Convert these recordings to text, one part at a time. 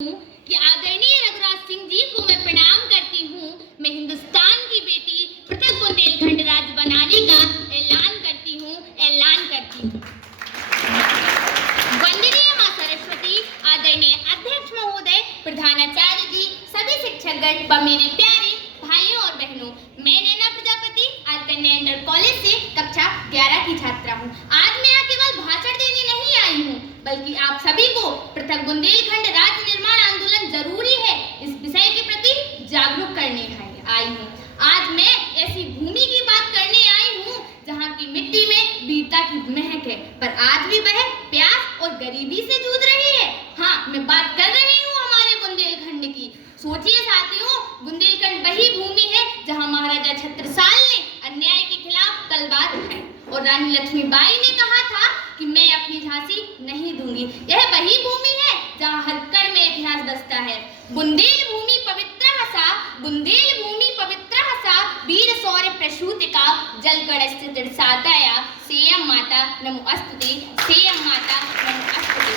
कि आदरणीय रघुराज सिंह जी को मैं प्रणाम करती हूँ। मैं हिंदुस्तान की बेटी पृथक बुंदेलखंड राज्य बनाने का ऐलान करती हूँ। वंदनीय मां सरस्वती, आदरणीय अध्यक्ष महोदय, प्रधानाचार्य जी, सभी शिक्षकगण व मेरे प्यारे भाइयों और बहनों, मैं नैना प्रजापति आज कन्या इंटर कॉलेज से कक्षा 11 की छात्रा हूँ। आज मैं यहाँ केवल भाषण देने नहीं आई हूँ, बल्कि आप सभी को पृथक बुंदेलखंड राज्य निर्माण आंदोलन जरूरी है इस विषय के प्रति जागरूक करने आई हूँ। आज मैं ऐसी भूमि की बात करने आई हूँ जहाँ की मिट्टी में वीरता की महक है, पर आज भी वह प्यास और गरीबी से जूझ रही है। हाँ, मैं बात कर रही हूँ हमारे बुंदेलखंड की। सोचिए साथियों, बुंदेलखंड वही भूमि है जहाँ महाराजा छत्रसाल ने अन्याय के खिलाफ तलवार उठाई और रानी लक्ष्मीबाई ने कहा था कि मैं अपनी झांसी नहीं दूंगी। यह वही भूमि है जहाँ हर कण में इतिहास बसता है। बुंदेल भूमि पवित्र हसा, बुंदेल भूमि पवित्र हसा, वीर शौर्य प्रसूतिका, जल कण स्थित साताया, सेयम माता नमो अस्तुते, सेयम माता नमो अस्तुते।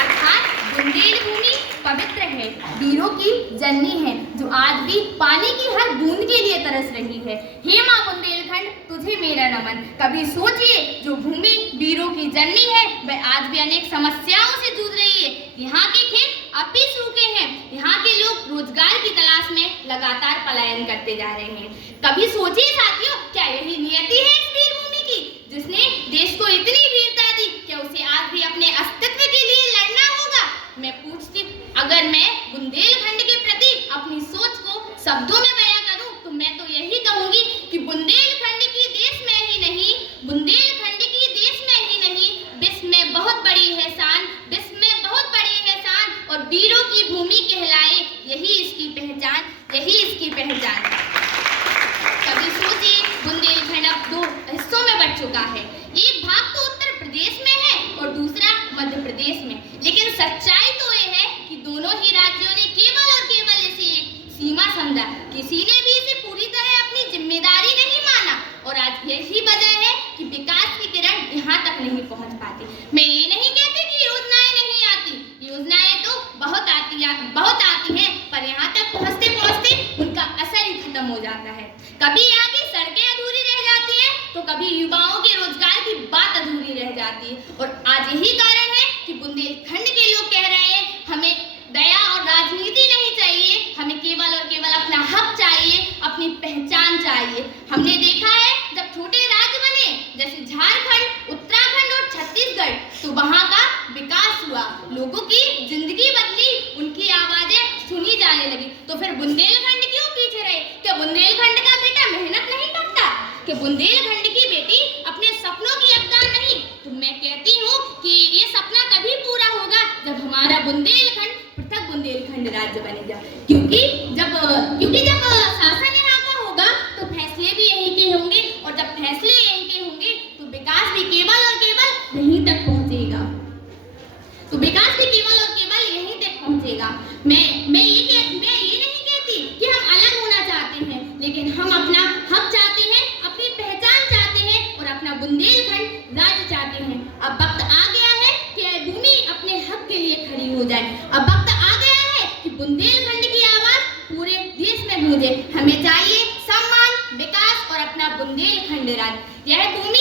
अर्थात बुंदेल भूमि पवित्र है, वीरों की जननी है, जो आज भी पानी की हर बूंद के लिए तरस रही है। हे मां बुंदेलखंड, तुझे मेरा नमन। कभी सोचिए, जो भूमि वीरों की जननी है, वह आज भी अनेक समस्याओं से जूझ रही है। यहाँ के खेत अब भी सूखे हैं, यहाँ के लोग रोजगार की तलाश में लगातार पलायन करते जा रहे हैं। कभी सोचिए साथियों, क्या यही नियति है इस वीर भूमि की, जिसने देश को इतनी वीरता दी? क्या उसे आज भी अपने अस्तित्व के लिए लड़ना होगा? मैं पूछती, अगर मैं बुंदेलखंड के प्रति अपनी सोच को शब्दों में बयां करूं, तो मैं तो यही कहूंगी कि बुंदेलखंड की देश में ही नहीं, बुंदेलखंड की देश में ही नहीं, विश्व में बहुत बड़ी है शान, विश्व में बहुत बड़ी है शान, और वीरों की भूमि कहलाए, यही इसकी पहचान, यही इसकी पहचान। कभी सोचिए, बुंदेलखंड अब दो हिस्सों में बंट चुका है। एक भाग तो उत्तर प्रदेश में है और दूसरा मध्य प्रदेश में, लेकिन सच्चाई तो ये है कि दोनों ही राज्यों ने केवल और केवल इसे एक सीमा समझा। किसी ने भी इसे पूरी तरह अपनी जिम्मेदारी नहीं माना, और आज यही वजह है कि विकास की किरण यहाँ तक नहीं पहुँच पाती। मैं ये नहीं कहती कि योजनाएं नहीं आती, योजनाएं तो बहुत आती हैं, पर यहाँ तक पहुँचते पहुँचते उनका असर ही खत्म हो जाता है। कभी यहाँ की सड़कें अधूरी रह जाती है, तो कभी युवाओं के रोजगार की बात अधूरी रह जाती है। और आज यही कारण है कि बुंदेलखंड के लोग कह रहे हैं, हमें दया और राजनीति नहीं चाहिए, हमें केवल और केवल अपना हक चाहिए, अपनी पहचान चाहिए। हमने देखा है, जब छोटे राज्य बने जैसे झारखंड, उत्तराखंड और छत्तीसगढ़, तो वहाँ का विकास हुआ, लोगों की जिंदगी बदली, उनकी आवाजें सुनी जाने लगी। तो फिर बुंदेलखंड क्यों पीछे रहे? क्या बुंदेलखंड का बेटा मेहनत नहीं करता? कि बुंदेलखंड की बेटी अपने सपनों की हकदार नहीं? तो मैं कहती हूँ कि ये सपना तभी पूरा होगा जब हमारा बुंदेलखंड पृथक बुंदेलखंड राज्य बनेगा। क्योंकि जब शासन यहाँ का होगा, तो फैसले भी यहीं के होंगे, और जब फैसले यहीं के होंगे, तो विकास भी केवल और केवल यहीं तक पहुँचेगा। मैं ये नहीं कहती कि हम अलग होना चाहते हैं, लेकिन हम अपना हक चाहते हैं, अपनी पहचान चाहते हैं, और अपना बुंदेलखंड राज्य चाहते हैं। अब वक्त आ गया है कि यह भूमि अपने हक के लिए खड़ी हो जाए। अब वक्त आ गया है कि बुंदेलखंड की आवाज पूरे देश में गूंजे। हमें चाहिए सम्मान, विकास और अपना बुंदेलखंड राज्य। यह भूमि